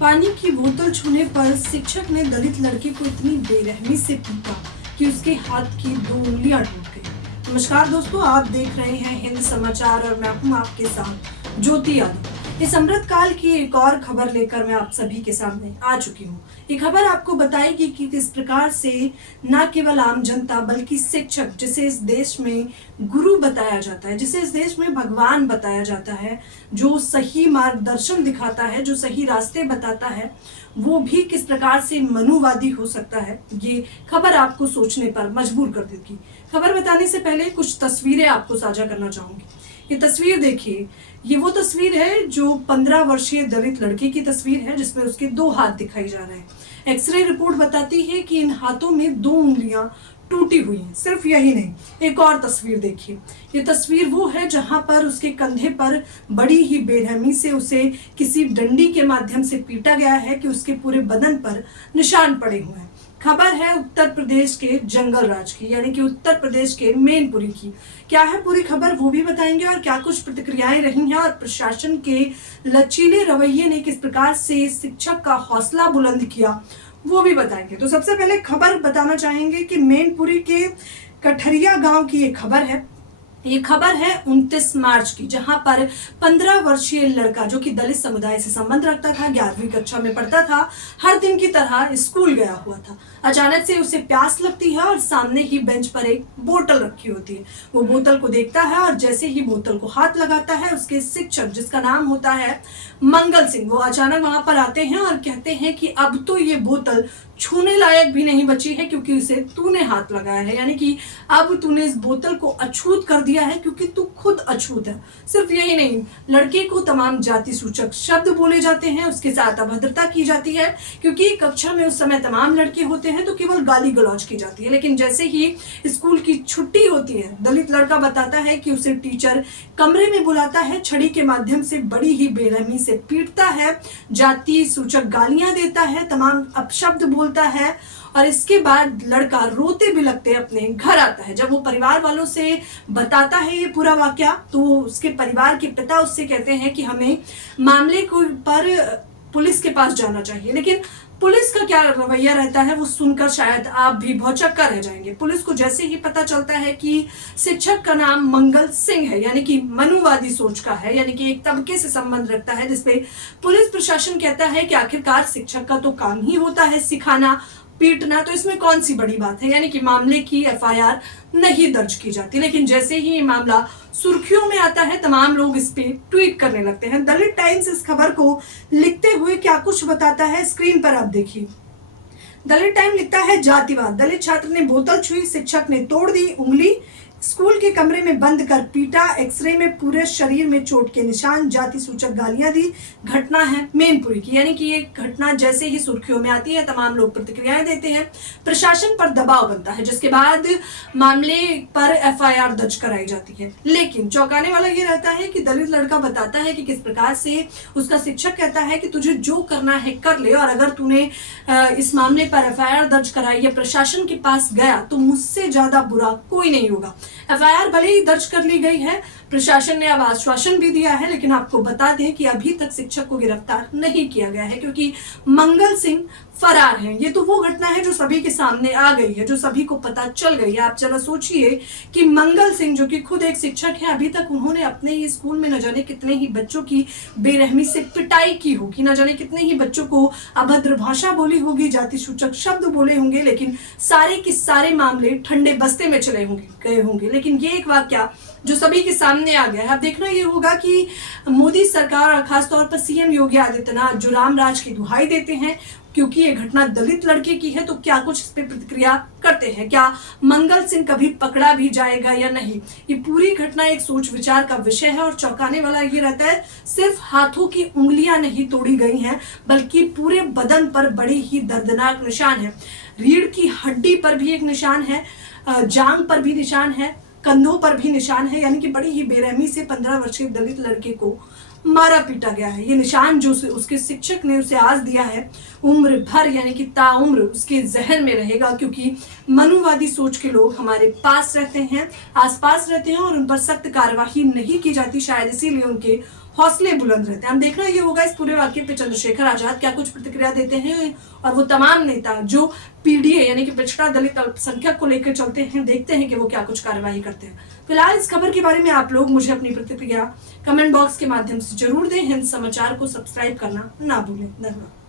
पानी की बोतल छूने पर शिक्षक ने दलित लड़की को इतनी बेरहमी से पीटा कि उसके हाथ की 2 उंगलियां टूट गई। नमस्कार दोस्तों, आप देख रहे हैं हिंद समाचार और मैं हूं आपके साथ ज्योति यादव। इस अमृत काल की एक और खबर लेकर मैं आप सभी के सामने आ चुकी हूँ। ये खबर आपको बताएगी कि किस प्रकार से न केवल आम जनता बल्कि शिक्षक, जिसे इस देश में गुरु बताया जाता है, जिसे इस देश में भगवान बताया जाता है, जो सही मार्गदर्शन दिखाता है, जो सही रास्ते बताता है, वो भी किस प्रकार से मनुवादी हो सकता है। ये खबर आपको सोचने पर मजबूर कर देगी। खबर बताने से पहले कुछ तस्वीरें आपको साझा करना चाहूंगी। ये तस्वीर देखिए, ये वो तस्वीर है जो 15 वर्षीय दलित लड़के की तस्वीर है, जिसमें उसके 2 हाथ दिखाई जा रहे हैं। एक्सरे रिपोर्ट बताती है कि इन हाथों में 2 उंगलियां टूटी हुई हैं। सिर्फ यही नहीं, एक और तस्वीर देखिए। ये तस्वीर वो है जहां पर उसके कंधे पर बड़ी ही बेरहमी से उसे किसी डंडी के माध्यम से पीटा गया है कि उसके पूरे बदन पर निशान पड़े हुए हैं। खबर है उत्तर प्रदेश के जंगल राज की, यानी कि उत्तर प्रदेश के मैनपुरी की। क्या है पूरी खबर वो भी बताएंगे, और क्या कुछ प्रतिक्रियाएं रही हैं और प्रशासन के लचीले रवैये ने किस प्रकार से शिक्षक का हौसला बुलंद किया वो भी बताएंगे। तो सबसे पहले खबर बताना चाहेंगे कि मैनपुरी के कठरिया गांव की ये खबर है। ये खबर है 29 मार्च की, जहां पर 15 वर्षीय लड़का जो कि दलित समुदाय से संबंध रखता था, 11वीं कक्षा में पढ़ता था, हर दिन की तरह स्कूल गया हुआ था। अचानक से उसे प्यास लगती है और सामने ही बेंच पर एक बोतल रखी होती है। वो बोतल को देखता है और जैसे ही बोतल को हाथ लगाता है, उसके शिक्षक, जिसका नाम होता है मंगल सिंह, वो अचानक वहां पर आते हैं और कहते हैं कि अब तो ये बोतल छूने लायक भी नहीं बची है, क्योंकि उसे तूने हाथ लगाया है, यानी कि अब तूने इस बोतल को अछूत कर दिया है, क्योंकि तू खुद अछूत है। सिर्फ यही नहीं, लड़के को तमाम जाति सूचक शब्द बोले जाते हैं, उसके साथ अभद्रता की जाती है, क्योंकि कक्षा में उस समय तमाम लड़के होते हैं तो केवल गाली गलौज की जाती है। लेकिन जैसे ही स्कूल की छुट्टी होती है, दलित लड़का बताता है कि उसे टीचर कमरे में बुलाता है, छड़ी के माध्यम से बड़ी ही बेरहमी से पीटता है, जाति सूचक गालियां देता है, तमाम अपशब्द बोलता है, और इसके बाद लड़का रोते बिलखते अपने घर आता है। जब वो परिवार वालों से बताता है ये पूरा वाकया, तो उसके परिवार के पिता उससे कहते हैं कि हमें मामले को पर पुलिस के पास जाना चाहिए। लेकिन पुलिस का क्या रवैया रहता है वो सुनकर शायद आप भी भौचक्का रह जाएंगे। पुलिस को जैसे ही पता चलता है कि शिक्षक का नाम मंगल सिंह है, यानी कि मनुवादी सोच का है, यानी कि एक तबके से संबंध रखता है, जिसपे पुलिस प्रशासन कहता है कि आखिरकार शिक्षक का तो काम ही होता है सिखाना, पीटना, तो इसमें कौन सी बड़ी बात है, यानी कि मामले की एफआईआर नहीं दर्ज की जाती। लेकिन जैसे ही ये मामला सुर्खियों में आता है, तमाम लोग इस पे ट्वीट करने लगते हैं। दलित टाइम्स इस खबर को लिखते हुए क्या कुछ बताता है, स्क्रीन पर आप देखिए। दलित टाइम लिखता है, जातिवाद, दलित छात्र ने बोतल छुई, शिक्षक ने तोड़ दी उंगली, स्कूल के कमरे में बंद कर पीटा, एक्सरे में पूरे शरीर में चोट के निशान, जाति सूचक गालियां दी। घटना है मैनपुरी की, यानी कि ये घटना जैसे ही सुर्खियों में आती है, तमाम लोग प्रतिक्रियाएं देते हैं, प्रशासन पर दबाव बनता है, जिसके बाद मामले पर एफआईआर दर्ज कराई जाती है। लेकिन चौंकाने वाला ये रहता है कि दलित लड़का बताता है कि किस प्रकार से उसका शिक्षक कहता है कि तुझे जो करना है कर ले, और अगर तूने इस मामले पर एफआईआर दर्ज कराई या प्रशासन के पास गया तो मुझसे ज्यादा बुरा कोई नहीं होगा। एफआईआर भले ही दर्ज कर ली गई है, प्रशासन ने अब आश्वासन भी दिया है, लेकिन आपको बता दें कि अभी तक शिक्षक को गिरफ्तार नहीं किया गया है, क्योंकि मंगल सिंह फरार हैं। ये तो वो घटना है जो सभी के सामने आ गई है, जो सभी को पता चल गई है। आप जरा सोचिए कि मंगल सिंह, जो कि खुद एक शिक्षक है, अभी तक उन्होंने अपने ही स्कूल में न जाने कितने ही बच्चों की बेरहमी से पिटाई की होगी, न जाने कितने ही बच्चों को अभद्र भाषा बोली होगी, जाति सूचक शब्द बोले होंगे, लेकिन सारे के सारे मामले ठंडे बस्ते में चले गए होंगे। लेकिन ये एक वाकया जो सभी के सामने आ गया है। अब देखना ये होगा कि मोदी सरकार और खासतौर पर सीएम योगी आदित्यनाथ जो राम राज की दुहाई देते हैं, क्योंकि ये घटना दलित लड़के की है, तो क्या कुछ इस पे प्रतिक्रिया करते हैं। क्या मंगल सिंह कभी पकड़ा भी जाएगा या नहीं, ये पूरी घटना एक सोच विचार का विषय है। और चौंकाने वाला ये रहता है, सिर्फ हाथों की उंगलियां नहीं तोड़ी गई हैं, बल्कि पूरे बदन पर बड़ी ही दर्दनाक निशान है। रीढ़ की हड्डी पर भी एक निशान है, जांघ पर भी निशान है, कंधों पर भी निशान है, यानी कि बड़ी ही बेरहमी से 15 वर्षीय दलित लड़के को मारा पीटा गया है। ये निशान जो उसके शिक्षक ने उसे आज दिया है, उम्र भर यानी कि ताउम्र उसके जहन में रहेगा, क्योंकि मनुवादी सोच के लोग हमारे पास रहते हैं, आसपास रहते हैं और उन पर सख्त कार्यवाही नहीं की जाती, शायद इसीलिए उनके हौसले बुलंद रहते हैं। हम देख रहे हैं ये होगा इस पूरे वाक्य पे चंद्रशेखर आजाद क्या कुछ प्रतिक्रिया देते हैं और वो तमाम नेता जो पीडीए यानी कि पिछड़ा दलित अल्पसंख्यक को लेकर चलते हैं, देखते हैं कि वो क्या कुछ कार्रवाई करते हैं। फिलहाल इस खबर के बारे में आप लोग मुझे अपनी प्रतिक्रिया कमेंट बॉक्स के माध्यम से जरूर दें। हिंद समाचार को सब्सक्राइब करना ना भूलें। धन्यवाद।